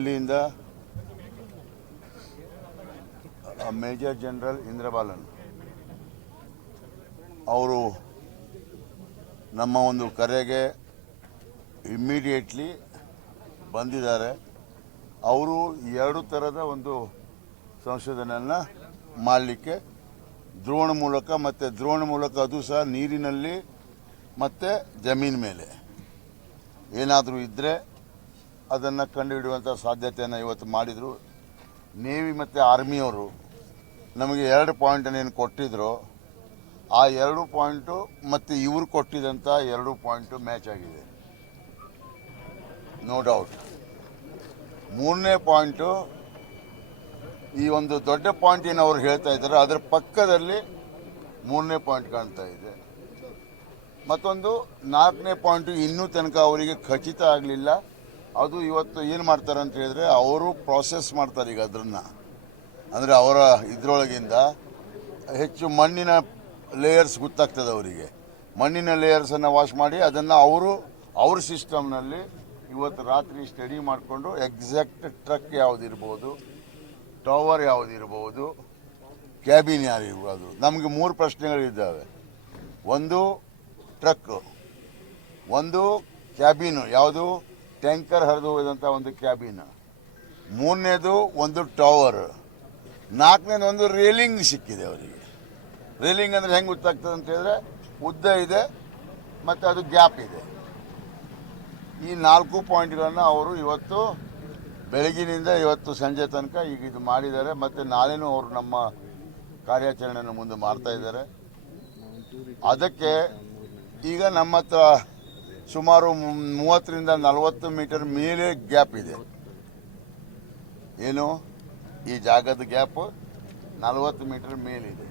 ಇಲ್ಲಿಂದ major general ಇಂದ್ರಬಾಲನ್ ಅವರು ನಮ್ಮ ಒಂದು ಕರೆಗೆ ಇಮ್ಮಿಡಿಯೇಟ್ಲಿ ಬಂದಿದ್ದಾರೆ. ಅವರು ಎರಡು ಥರದ ಒಂದು ಸಂಶೋಧನೆಯನ್ನು ಮಾಡಲಿಕ್ಕೆ ದ್ರೋಣ ಮೂಲಕ ಅದು ಸಹ ನೀರಿನಲ್ಲಿ ಮತ್ತು ಜಮೀನು ಮೇಲೆ ಏನಾದರೂ ಇದ್ದರೆ ಅದನ್ನು ಕಂಡುಹಿಡಿಯುವಂಥ ಸಾಧ್ಯತೆಯನ್ನು ಇವತ್ತು ಮಾಡಿದರು. ನೇವಿ ಮತ್ತು ಆರ್ಮಿಯವರು ನಮಗೆ 2 ಪಾಯಿಂಟನ್ನು ಏನು ಕೊಟ್ಟಿದ್ರು, ಆ 2 ಪಾಯಿಂಟು ಮತ್ತು ಇವರು ಕೊಟ್ಟಿದ್ದಂಥ 2 ಪಾಯಿಂಟು ಮ್ಯಾಚ್ ಆಗಿದೆ, ನೋ ಡೌಟ್. 3ನೇ ಪಾಯಿಂಟು ಈ ಒಂದು ದೊಡ್ಡ ಪಾಯಿಂಟ್ ಏನು ಅವ್ರು ಹೇಳ್ತಾ ಇದ್ದಾರೆ ಅದರ ಪಕ್ಕದಲ್ಲಿ 3ನೇ ಪಾಯಿಂಟ್ ಕಾಣ್ತಾ ಇದೆ. ಮತ್ತೊಂದು 4ನೇ ಪಾಯಿಂಟು ಇನ್ನೂ ತನಕ ಅವರಿಗೆ ಖಚಿತ ಆಗಲಿಲ್ಲ. ಅದು ಇವತ್ತು ಏನು ಮಾಡ್ತಾರೆ ಅಂತ ಹೇಳಿದ್ರೆ ಅವರು ಪ್ರಾಸೆಸ್ ಮಾಡ್ತಾರೆ ಈಗ ಅದನ್ನು, ಅಂದರೆ ಅವರ ಇದರೊಳಗಿಂದ ಹೆಚ್ಚು ಮಣ್ಣಿನ ಲೇಯರ್ಸ್ ಗೊತ್ತಾಗ್ತದೆ ಅವರಿಗೆ. ಮಣ್ಣಿನ ಲೇಯರ್ಸನ್ನು ವಾಶ್ ಮಾಡಿ ಅದನ್ನು ಅವ್ರ ಸಿಸ್ಟಮ್ನಲ್ಲಿ ಇವತ್ತು ರಾತ್ರಿ ಸ್ಟಡಿ ಮಾಡಿಕೊಂಡು ಎಕ್ಸಾಕ್ಟ್ ಟ್ರಕ್ ಯಾವುದಿರ್ಬೋದು, ಟವರ್ ಯಾವುದಿರ್ಬೋದು, ಕ್ಯಾಬಿನ್ ಯಾರಿರ್ಬೋದು. ನಮಗೆ 3 ಪ್ರಶ್ನೆಗಳಿದ್ದಾವೆ. ಒಂದು ಟ್ರಕ್, ಒಂದು ಕ್ಯಾಬಿನು ಯಾವುದು ಟ್ಯಾಂಕರ್ ಹರಿದು ಹೋದಂಥ ಒಂದು ಕ್ಯಾಬಿನ್, 3ನೇದು ಒಂದು ಟವರ್, 4ನೇದು ಒಂದು ರೇಲಿಂಗ್ ಸಿಕ್ಕಿದೆ ಅವರಿಗೆ. ರೇಲಿಂಗ್ ಅಂದರೆ ಹೆಂಗೆ ಗೊತ್ತಾಗ್ತದೆ ಅಂತ ಹೇಳಿದ್ರೆ ಉದ್ದ ಇದೆ ಮತ್ತು ಅದು ಗ್ಯಾಪ್ ಇದೆ. ಈ 4 ಪಾಯಿಂಟ್ಗಳನ್ನು ಅವರು ಇವತ್ತು ಬೆಳಗಿನಿಂದ ಇವತ್ತು ಸಂಜೆ ತನಕ ಈಗ ಇದು ಮಾಡಿದ್ದಾರೆ. ಮತ್ತು ನಾಳೆನೂ ಅವರು ನಮ್ಮ ಕಾರ್ಯಾಚರಣೆಯನ್ನು ಮುಂದೆ ಮಾಡ್ತಾ ಇದ್ದಾರೆ. ಅದಕ್ಕೆ ಈಗ ನಮ್ಮ ಹತ್ರ ಸುಮಾರು 30ರಿಂದ 40 ಮೀಟರ್ ಮೇಲೆ ಗ್ಯಾಪ್ ಇದೆ. ಏನು ಈ ಜಾಗದ ಗ್ಯಾಪ್ 40 ಮೀಟರ್ ಮೇಲಿದೆ.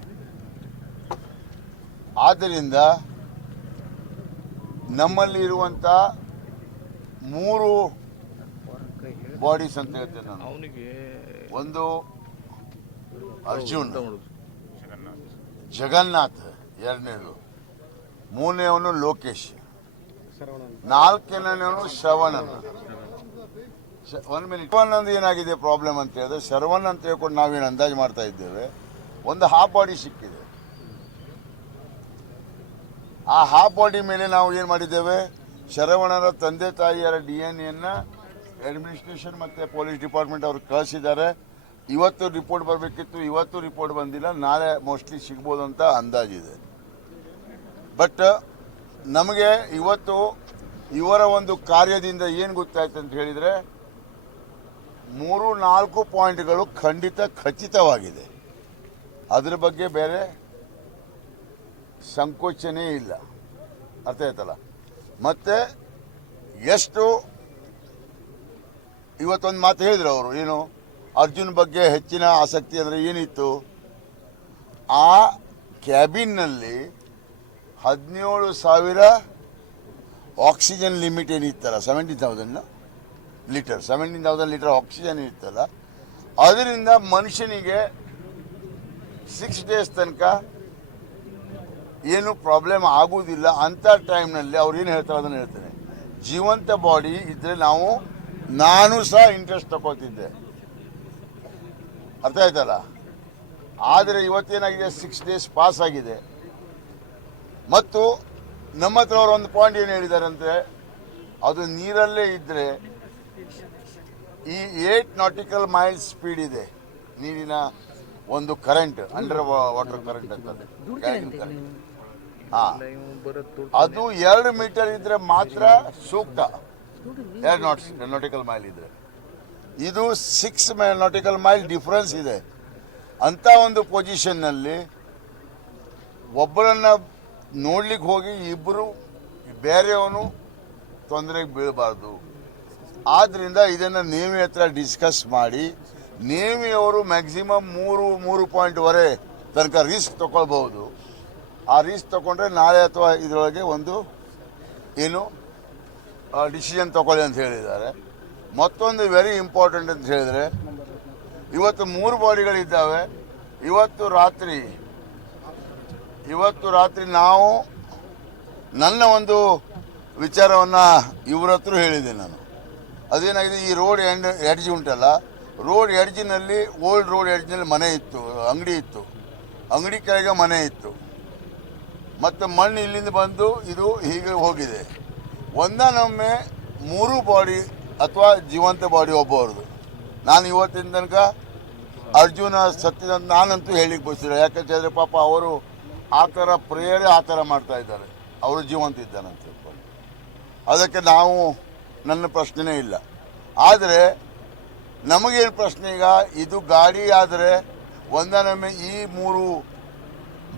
ಆದ್ದರಿಂದ ನಮ್ಮಲ್ಲಿ ಇರುವಂಥ 3 ಬಾಡೀಸ್ ಅಂತ ಹೇಳ್ತೇನೆ ನಾನು. ಒಂದು ಅರ್ಜುನ್, ಜಗನ್ನಾಥ್ 2ನೇದು, 3ನೇವನು ಲೋಕೇಶ್, 4ನೇವನು ಶ್ರವಣನ್. 1 ಮಿನಿಟ್. ಶ್ರವಣಂದು ಏನಾಗಿದೆ ಪ್ರಾಬ್ಲಮ್ ಅಂತ ಹೇಳಿದ್ರೆ, ಶರವಣ್ ಅಂತ ಹೇಳ್ಕೊಂಡು ನಾವೇನು ಅಂದಾಜು ಮಾಡ್ತಾ ಇದ್ದೇವೆ, ಒಂದು ಹಾಫ್ ಬಾಡಿ ಸಿಕ್ಕಿದೆ. ಆ ಹಾಫ್ ಬಾಡಿ ಮೇಲೆ ನಾವು ಏನು ಮಾಡಿದ್ದೇವೆ, ಶರವಣರ ತಂದೆ ತಾಯಿಯರ DNA ಅಡ್ಮಿನಿಸ್ಟ್ರೇಷನ್ ಮತ್ತು ಪೊಲೀಸ್ ಡಿಪಾರ್ಟ್ಮೆಂಟ್ ಅವರು ಕಳಿಸಿದ್ದಾರೆ. ಇವತ್ತು ರಿಪೋರ್ಟ್ ಬರಬೇಕಿತ್ತು, ಇವತ್ತು ರಿಪೋರ್ಟ್ ಬಂದಿಲ್ಲ, ನಾಳೆ ಮೋಸ್ಟ್ಲಿ ಸಿಗ್ಬೋದು ಅಂತ ಅಂದಾಜಿದೆ. ಬಟ್ ನಮಗೆ ಇವತ್ತು ಇವರ ಒಂದು ಕಾರ್ಯದಿಂದ ಏನು ಗೊತ್ತಾಯ್ತು ಅಂತ ಹೇಳಿದರೆ 3-4 ಪಾಯಿಂಟ್ಗಳು ಖಚಿತವಾಗಿದೆ. ಅದರ ಬಗ್ಗೆ ಬೇರೆ ಸಂಕೋಚನೆ ಇಲ್ಲ, ಅರ್ಥ ಆಯ್ತಲ್ಲ. ಮತ್ತು ಎಷ್ಟು ಇವತ್ತೊಂದು ಮಾತು ಹೇಳಿದ್ರು ಅವರು, ಏನು ಅರ್ಜುನ್ ಬಗ್ಗೆ ಹೆಚ್ಚಿನ ಆಸಕ್ತಿ ಅಂದರೆ ಏನಿತ್ತು, ಆ ಕ್ಯಾಬಿನ್ನಲ್ಲಿ 17,000 ಆಕ್ಸಿಜನ್ ಲಿಮಿಟ್ ಏನಿತ್ತಲ್ಲ, 17,000 ಲೀಟರ್ ಆಕ್ಸಿಜನ್ ಇತ್ತಲ್ಲ, ಅದರಿಂದ ಮನುಷ್ಯನಿಗೆ 6 ಡೇಸ್ ತನಕ ಏನು ಪ್ರಾಬ್ಲಮ್ ಆಗುವುದಿಲ್ಲ. ಅಂಥ ಟೈಮ್ನಲ್ಲಿ ಅವ್ರು ಏನು ಹೇಳ್ತಾರೆ ಅದನ್ನು ಹೇಳ್ತೇನೆ. ಜೀವಂತ ಬಾಡಿ ಇದ್ದರೆ ನಾನು ಸಹ ಇಂಟ್ರೆಸ್ಟ್ ತಗೋತಿದ್ದೆ, ಅರ್ಥ ಆಯ್ತಲ್ಲ. ಆದರೆ ಇವತ್ತೇನಾಗಿದೆ, 6 ಡೇಸ್ ಪಾಸ್ ಆಗಿದೆ. ಮತ್ತು ನಮ್ಮ ಹತ್ರ ಅವರು ಒಂದು ಪಾಯಿಂಟ್ ಏನು ಹೇಳಿದಾರಂತೆ, ಅದು ನೀರಲ್ಲೇ ಇದ್ದರೆ ಈ 8 ನಾಟಿಕಲ್ ಮೈಲ್ಸ್ ಸ್ಪೀಡ್ ಇದೆ ನೀರಿನ ಒಂದು ಕರೆಂಟ್, ಅಂಡರ್ ವಾಟರ್ ಕರೆಂಟ್ ಅಂತದೆ, ಅದು 2 ಮೀಟರ್ ಇದ್ರೆ ಮಾತ್ರ ಸೂಕ್ತ. 2 ನಾಟಿಕಲ್ ಮೈಲ್ ಇದ್ರೆ, ಇದು 6 ನಾಟಿಕಲ್ ಮೈಲ್ ಡಿಫರೆನ್ಸ್ ಇದೆ. ಅಂತ ಒಂದು ಪೊಸಿಷನ್ನಲ್ಲಿ ಒಬ್ಬರನ್ನ ನೋಡ್ಲಿಕ್ಕೆ ಹೋಗಿ ಇಬ್ಬರು ಬೇರೆಯವನು ತೊಂದರೆಗೆ ಬೀಳಬಾರ್ದು. ಆದ್ದರಿಂದ ಇದನ್ನು ನೇವಿ ಹತ್ರ ಡಿಸ್ಕಸ್ ಮಾಡಿ, ನೇವಿಯವರು ಮ್ಯಾಕ್ಸಿಮಮ್ 3.5 ತನಕ ರಿಸ್ಕ್ ತಗೊಳ್ಬಹುದು. ಆ ರಿಸ್ಕ್ ತಗೊಂಡ್ರೆ ನಾಳೆ ಅಥವಾ ಇದರೊಳಗೆ ಒಂದು ಏನು ಡಿಸಿಷನ್ ತಗೊಳ್ಳಿ ಅಂತ ಹೇಳಿದ್ದಾರೆ. ಮತ್ತೊಂದು ವೆರಿ ಇಂಪಾರ್ಟೆಂಟ್ ಅಂತ ಹೇಳಿದರೆ, ಇವತ್ತು 3 ಬಾಡಿಗಳಿದ್ದಾವೆ. ಇವತ್ತು ರಾತ್ರಿ ನಾವು ನನ್ನ ಒಂದು ವಿಚಾರವನ್ನು ಇವ್ರ ಹತ್ರ ಹೇಳಿದೆ ನಾನು. ಅದೇನಾಗಿದೆ, ಈ ರೋಡ್ ಎಡ್ಜ್ ಉಂಟಲ್ಲ, ರೋಡ್ ಎಡ್ಜಿನಲ್ಲಿ ಓಲ್ಡ್ ರೋಡ್ ಎಡ್ಜ್ನಲ್ಲಿ ಮನೆ ಇತ್ತು, ಅಂಗಡಿ ಇತ್ತು, ಅಂಗಡಿ ಕೆಳಗೆ ಮನೆ ಇತ್ತು. ಮತ್ತು ಮಣ್ಣು ಇಲ್ಲಿಂದ ಬಂದು ಇದು ಹೀಗೆ ಹೋಗಿದೆ. ಒಂದನೊಮ್ಮೆ 3 ಬಾಡಿ ಅಥವಾ ಜೀವಂತ ಬಾಡಿ ಒಬ್ಬರದು. ನಾನು ಇವತ್ತಿನ ತನಕ ಅರ್ಜುನ ಸತ್ತಿದಂತ ನಾನಂತೂ ಹೇಳಿಕ್ಕೆ ಬಯಸಿಲ್ಲ. ಯಾಕಂತ ಹೇಳಿದ್ರೆ ಪಾಪ ಅವರು ಆ ಥರ ಪ್ರೇಯರೇ ಆ ಥರ ಮಾಡ್ತಾ ಇದ್ದಾರೆ, ಅವರು ಜೀವಂತ ಇದ್ದಾನಂತ ಹೇಳ್ಕೊಂಡು. ಅದಕ್ಕೆ ನಾವು ನನ್ನ ಪ್ರಶ್ನೆನೇ ಇಲ್ಲ. ಆದರೆ ನಮಗೇನು ಪ್ರಶ್ನೆ, ಈಗ ಇದು ಗಾಡಿ ಆದರೆ ಒಂದನೊಮ್ಮೆ ಈ 3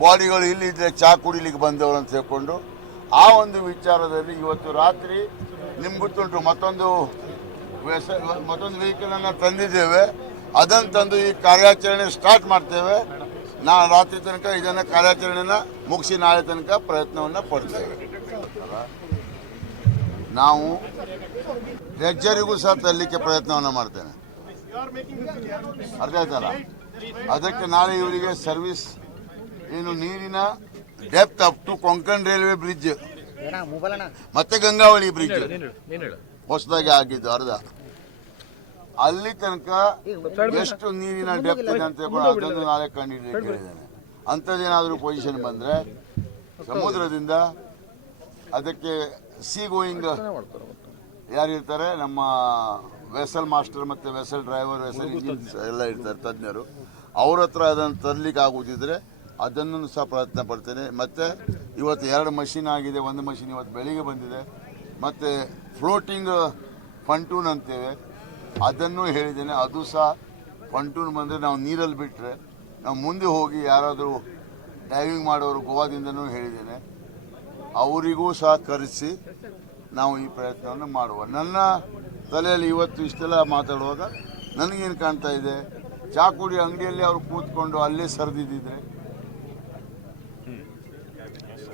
ಬಾಡಿಗಳು ಇಲ್ಲಿದ್ದರೆ ಚಾ ಕುಡಿಲಿಕ್ಕೆ ಬಂದವರು ಅಂತ ಹೇಳ್ಕೊಂಡು ಆ ಒಂದು ವಿಚಾರದಲ್ಲಿ ಇವತ್ತು ರಾತ್ರಿ ನಿಮ್ಗೆ ಗೊತ್ತುಂಟು ಮತ್ತೊಂದು ವೆಹಿಕಲನ್ನು ತಂದಿದ್ದೇವೆ. ಅದನ್ನು ತಂದು ಈ ಕಾರ್ಯಾಚರಣೆ ಸ್ಟಾರ್ಟ್ ಮಾಡ್ತೇವೆ. ನಾನು ರಾತ್ರಿ ತನಕ ಇದನ್ನು ಕಾರ್ಯಾಚರಣೆನ ಮುಗಿಸಿ ನಾಳೆ ತನಕ ಪ್ರಯತ್ನವನ್ನು ಪಡ್ತೇವೆ. ನಾವು ಹೆಜ್ಜರಿಗೂ ಸಹ ತರಲಿಕ್ಕೆ ಪ್ರಯತ್ನವನ್ನು ಮಾಡ್ತೇನೆ. ಅರ್ಥ ಆಯ್ತಲ್ಲ? ಅದಕ್ಕೆ ನಾಳೆ ಇವರಿಗೆ ಸರ್ವಿಸ್ ಏನು ನೀರಿನ depth up to Konkan railway bridge ಮತ್ತೆ ಗಂಗಾವಳಿ ಬ್ರಿಡ್ಜ್ ಹೊಸದಾಗಿ ಆಗಿದ್ದು ಅರ್ಧ, ಅಲ್ಲಿ ತನಕ ಎಷ್ಟು ನೀರಿನ ಡೆಪ್ತ್ ಇದೆ ಅಂತ ಅದನ್ನು ನಾಳೆ ಕಂಡುಹಿಡಿಯಲಿಕ್ಕೆ ಹೇಳಿದ್ದೇನೆ. ಅಂಥದ್ದೇನಾದರೂ ಪೊಸಿಷನ್ ಬಂದರೆ ಸಮುದ್ರದಿಂದ ಅದಕ್ಕೆ ಸಿ ಗೋಯಿಂಗ್ ಯಾರಿರ್ತಾರೆ, ನಮ್ಮ ವೆಸಲ್ ಮಾಸ್ಟರ್ ಮತ್ತು ವೆಸಲ್ ಡ್ರೈವರ್, ವೆಸಲ್ ಇಂಜಿನ್ ಎಲ್ಲ ಇರ್ತಾರೆ ತಜ್ಞರು, ಅವ್ರ ಹತ್ರ ಅದನ್ನು ತರಲಿಕ್ಕೆ ಆಗುತ್ತಿದ್ದರೆ ಅದನ್ನು ಸಹ ಪ್ರಯತ್ನ ಪಡ್ತೇನೆ. ಮತ್ತು ಇವತ್ತು 2 ಮಷಿನ್ ಆಗಿದೆ, 1 ಮಷಿನ್ ಇವತ್ತು ಬೆಳಿಗ್ಗೆ ಬಂದಿದೆ. ಮತ್ತು ಫ್ಲೋಟಿಂಗ್ ಫಂಟೂನ್ ಅಂತೇವೆ, ಅದನ್ನು ಹೇಳಿದ್ದೇನೆ. ಅದು ಸಹ ಫಂಟೂನ್ ಬಂದರೆ ನಾವು ನೀರಲ್ಲಿ ಬಿಟ್ಟರೆ ನಾವು ಮುಂದೆ ಹೋಗಿ ಯಾರಾದರೂ ಡೈವಿಂಗ್ ಮಾಡೋರು ಗೋವಾದಿಂದನೂ ಹೇಳಿದ್ದೇನೆ, ಅವರಿಗೂ ಸಹ ಕರೆಸಿ ನಾವು ಈ ಪ್ರಯತ್ನವನ್ನು ಮಾಡುವ. ನನ್ನ ತಲೆಯಲ್ಲಿ ಇವತ್ತು ಇಷ್ಟೆಲ್ಲ ಮಾತಾಡುವಾಗ ನನಗೇನು ಕಾಣ್ತಾ ಇದೆ, ಚಾಕುಡಿ ಅಂಗಡಿಯಲ್ಲಿ ಅವರು ಕೂತ್ಕೊಂಡು ಅಲ್ಲೇ ಸರಿದಿದ್ದರೆ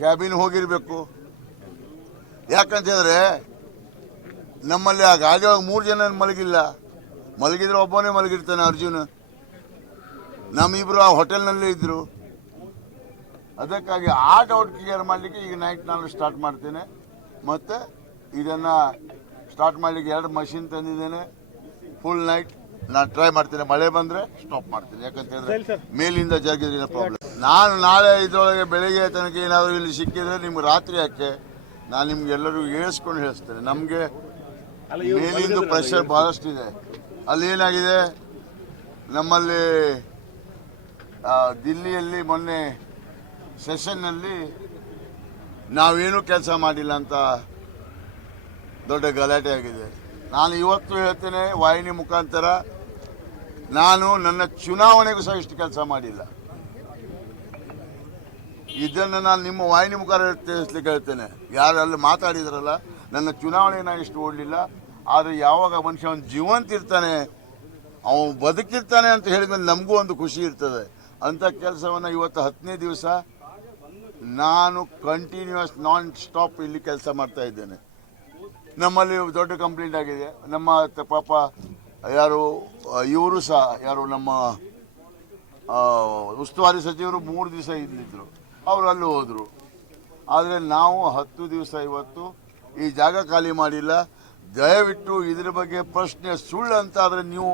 ಕ್ಯಾಬಿನ್ ಹೋಗಿರಬೇಕು. ಯಾಕಂತ ಹೇಳಿದ್ರೆ ನಮ್ಮಲ್ಲಿ ಆ ಗಾಡಿಯೊಳಗೆ 3 ಜನ ಮಲಗಿಲ್ಲ, ಮಲಗಿದ್ರೆ ಒಬ್ಬನೇ ಮಲಗಿರ್ತಾನೆ ಅರ್ಜುನ್. ನಮ್ಮಿಬ್ಬರು ಆ ಹೋಟೆಲ್ನಲ್ಲೇ ಇದ್ದರು. ಅದಕ್ಕಾಗಿ ಆ ಡೌಟ್ ಕ್ಲಿಯರ್ ಮಾಡಲಿಕ್ಕೆ ಈಗ ನೈಟ್ ನಾನು ಸ್ಟಾರ್ಟ್ ಮಾಡ್ತೇನೆ. ಮತ್ತು ಇದನ್ನು ಸ್ಟಾರ್ಟ್ ಮಾಡಲಿಕ್ಕೆ 2 ಮಷಿನ್ ತಂದಿದ್ದೇನೆ. ಫುಲ್ ನೈಟ್ ನಾನು ಟ್ರೈ ಮಾಡ್ತೇನೆ. ಮಳೆ ಬಂದರೆ ಸ್ಟಾಪ್ ಮಾಡ್ತೇನೆ. ಯಾಕಂತ ಹೇಳಿದ್ರೆ ಮೇಲಿಂದ ಜರುಗಿದ್ರೆ ಪ್ರಾಬ್ಲಮ್. ನಾನು ನಾಳೆ ಇದರೊಳಗೆ ಬೆಳಿಗ್ಗೆ ತನಕ ಏನಾದರೂ ಇಲ್ಲಿ ಸಿಕ್ಕಿದ್ರೆ ನಿಮ್ಗೆ ರಾತ್ರಿ ಯಾಕೆ ನಾನು ನಿಮ್ಗೆ ಎಲ್ಲರಿಗೂ ಏಳಿಸ್ಕೊಂಡು ಹೇಳಿಸ್ತೇನೆ. ನಮಗೆ ಮೇಲಿಂದ ಪ್ರೆಷರ್ ಭಾಳಷ್ಟಿದೆ. ಅಲ್ಲಿ ಏನಾಗಿದೆ, ನಮ್ಮಲ್ಲಿ ದಿಲ್ಲಿಯಲ್ಲಿ ಮೊನ್ನೆ ಸೆಷನ್ನಲ್ಲಿ ನಾವೇನೂ ಕೆಲಸ ಮಾಡಿಲ್ಲ ಅಂತ ದೊಡ್ಡ ಗಲಾಟೆ ಆಗಿದೆ. ನಾನು ಇವತ್ತು ಹೇಳ್ತೇನೆ ವಾಹಿನಿ ಮುಖಾಂತರ, ನಾನು ನನ್ನ ಚುನಾವಣೆಗೂ ಸಹ ಇಷ್ಟು ಕೆಲಸ ಮಾಡಿಲ್ಲ. ಇದನ್ನು ನಾನು ನಿಮ್ಮ ವಾಹಿನಿ ಮುಖಾಂತರ ತಿಳಿಸ್ಲಿಕ್ಕೆ ಹೇಳ್ತೇನೆ. ಯಾರು ಅಲ್ಲಿ ಮಾತಾಡಿದ್ರಲ್ಲ, ನನ್ನ ಚುನಾವಣೆ ನಾನು ಇಷ್ಟು ಓಡಲಿಲ್ಲ. ಆದರೆ ಯಾವಾಗ ಮನುಷ್ಯ ಅವನು ಜೀವಂತ ಇರ್ತಾನೆ, ಅವನು ಬದುಕಿರ್ತಾನೆ ಅಂತ ಹೇಳಿದ್ಮೇಲೆ ನಮಗೂ ಒಂದು ಖುಷಿ ಇರ್ತದೆ. ಅಂಥ ಕೆಲಸವನ್ನು ಇವತ್ತು 10ನೇ ದಿವಸ ನಾನು ಕಂಟಿನ್ಯೂಸ್ ನಾನ್ ಸ್ಟಾಪ್ ಇಲ್ಲಿ ಕೆಲಸ ಮಾಡ್ತಾ ಇದ್ದೇನೆ. ನಮ್ಮಲ್ಲಿ ದೊಡ್ಡ ಕಂಪ್ಲೇಂಟ್ ಆಗಿದೆ. ನಮ್ಮ ಪಾಪ ಯಾರು ಇವರು ಸಹ ಯಾರು ನಮ್ಮ ಉಸ್ತುವಾರಿ ಸಚಿವರು 3 ದಿವಸ ಇಲ್ಲಿದ್ದರು, ಅವರು ಅಲ್ಲಿ ಹೋದರು. ಆದರೆ ನಾವು 10 ದಿವಸ ಇವತ್ತು ಈ ಜಾಗ ಖಾಲಿ ಮಾಡಿಲ್ಲ. ದಯವಿಟ್ಟು ಇದ್ರ ಬಗ್ಗೆ ಪ್ರಶ್ನೆ ಸುಳ್ಳು ಅಂತ ಆದರೆ ನೀವು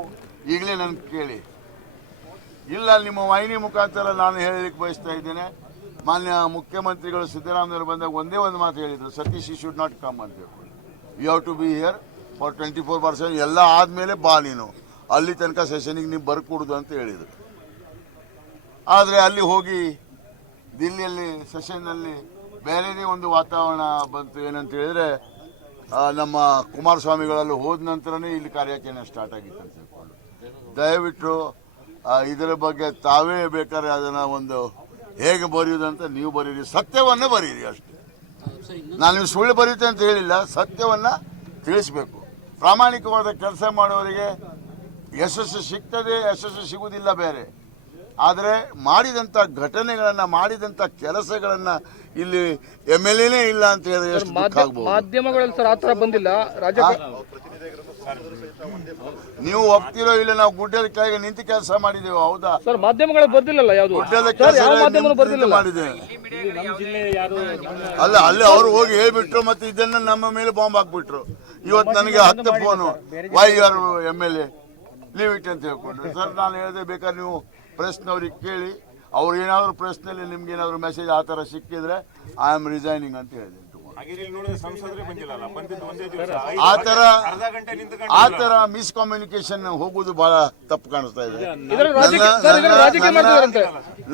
ಈಗಲೇ ನನಗೆ ಕೇಳಿ. ಇಲ್ಲ, ನಿಮ್ಮ ವಾಹಿನಿ ಮುಖಾಂತರ ನಾನು ಹೇಳಲಿಕ್ಕೆ ಬಯಸ್ತಾ ಇದ್ದೇನೆ. ಮಾನ್ಯ ಮುಖ್ಯಮಂತ್ರಿಗಳು ಸಿದ್ದರಾಮಯ್ಯವರು ಬಂದಾಗ ಒಂದೇ ಒಂದು ಮಾತು ಹೇಳಿದರು, Satish you should not come ಅಂತ ಹೇಳ್ಕೊಂಡು. You have to be here for 24 hours. ಎಲ್ಲ ಆದಮೇಲೆ ಬಾ, ನೀನು ಅಲ್ಲಿ ತನಕ ಸೆಷನಿಗೆ ನೀವು ಬರ್ಕೊಡುದು ಅಂತ ಹೇಳಿದರು. ಆದರೆ ಅಲ್ಲಿ ಹೋಗಿ ದಿಲ್ಲಿಯಲ್ಲಿ ಸೆಷನ್ನಲ್ಲಿ ಬೇರೆಯದೇ ಒಂದು ವಾತಾವರಣ ಬಂತು. ಏನಂತ ಹೇಳಿದರೆ ನಮ್ಮ ಕುಮಾರಸ್ವಾಮಿಗಳಲ್ಲಿ ಹೋದ ನಂತರನೇ ಇಲ್ಲಿ ಕಾರ್ಯಾಚರಣೆ ಸ್ಟಾರ್ಟ್ ಆಗಿತ್ತು ಅಂತ ಹೇಳ್ಕೊಂಡು. ದಯವಿಟ್ಟು ಇದರ ಬಗ್ಗೆ ತಾವೇ ಬೇಕಾದ್ರೆ ಅದನ್ನು ಒಂದು ಹೇಗೆ ಬರೆಯುವುದು ಅಂತ ನೀವು ಬರೀರಿ, ಸತ್ಯವನ್ನು ಬರೀರಿ ಅಷ್ಟೇ. ನಾನು ನೀವು ಸುಳ್ಳು ಬರೀತೆ ಅಂತ ಹೇಳಿಲ್ಲ, ಸತ್ಯವನ್ನು ತಿಳಿಸಬೇಕು. ಪ್ರಾಮಾಣಿಕವಾದ ಕೆಲಸ ಮಾಡೋರಿಗೆ ಯಶಸ್ಸು ಸಿಗ್ತದೆ, ಯಶಸ್ಸು ಸಿಗುವುದಿಲ್ಲ ಬೇರೆ. ಆದರೆ ಮಾಡಿದಂಥ ಘಟನೆಗಳನ್ನು, ಮಾಡಿದಂಥ ಕೆಲಸಗಳನ್ನು ಇಲ್ಲಿ MLA ಇಲ್ಲ ಅಂತ ಹೇಳಿದ್ರೆ ಎಷ್ಟು ದುಃಖ ಆಗ್ಬೋದು. ಮಾಧ್ಯಮಗಳಲ್ಲಿ ಸರ್ ಆ ಥರ ಬಂದಿಲ್ಲ. ನೀವು ಒಪ್ತಿರೋ ಇಲ್ಲ, ನಾವು ಗುಡ್ಡದ ಕೆಳಗೆ ನಿಂತು ಕೆಲಸ ಮಾಡಿದ್ದೇವೆ, ಹೌದಾ ಸರ್? ಮಾಧ್ಯಮಗಳು ಬರ್ದಿಲ್ಲಲ್ಲ, ಯಾವುದು ಗುಡ್ಡದ ಕೆಲಸ ಮಾಡಿದ್ದೇವೆ. ಅಲ್ಲ, ಅಲ್ಲಿ ಅವರು ಹೋಗಿ ಹೇಳ್ಬಿಟ್ರು, ಮತ್ತೆ ಇದನ್ನ ನಮ್ಮ ಮೇಲೆ ಬಾಂಬ್ ಹಾಕ್ಬಿಟ್ರು. ಇವತ್ತು ನನಗೆ 10 phone why are MLA leave it ಅಂತ ಹೇಳ್ಕೊಂಡ್ರೆ ಸರ್ ನಾನು ಹೇಳಿದೆ ಬೇಕಾದ್ರೆ ನೀವು ಪ್ರೆಸ್ನವ್ರಿಗೆ ಕೇಳಿ ಅವ್ರು ಏನಾದ್ರು ಪ್ರೆಸ್ನಲ್ಲಿ ನಿಮ್ಗೆ ಏನಾದ್ರು ಮೆಸೇಜ್ ಆ ಥರ ಸಿಕ್ಕಿದ್ರೆ ಐ ಆಮ್ ರಿಸೈನಿಂಗ್ ಅಂತ ಹೇಳಿದೆ ಆ ಥರ ಮಿಸ್ಕಮ್ಯುನಿಕೇಶನ್ ಹೋಗುದು ಬಹಳ ತಪ್ಪು ಕಾಣಿಸ್ತಾ ಇದೆ.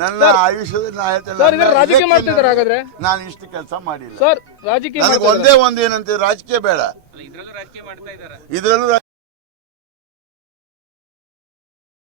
ನನ್ನ ಆಯುಷ್ಯದಲ್ಲಿ ನಾನು ಇಷ್ಟು ಕೆಲಸ ಮಾಡಿಲ್ಲ. ನನಗೆ ಒಂದೇ ಒಂದು ಏನಂತ ರಾಜಕೀಯ ಬೇಡ, ಇದ್ರಲ್ಲೂ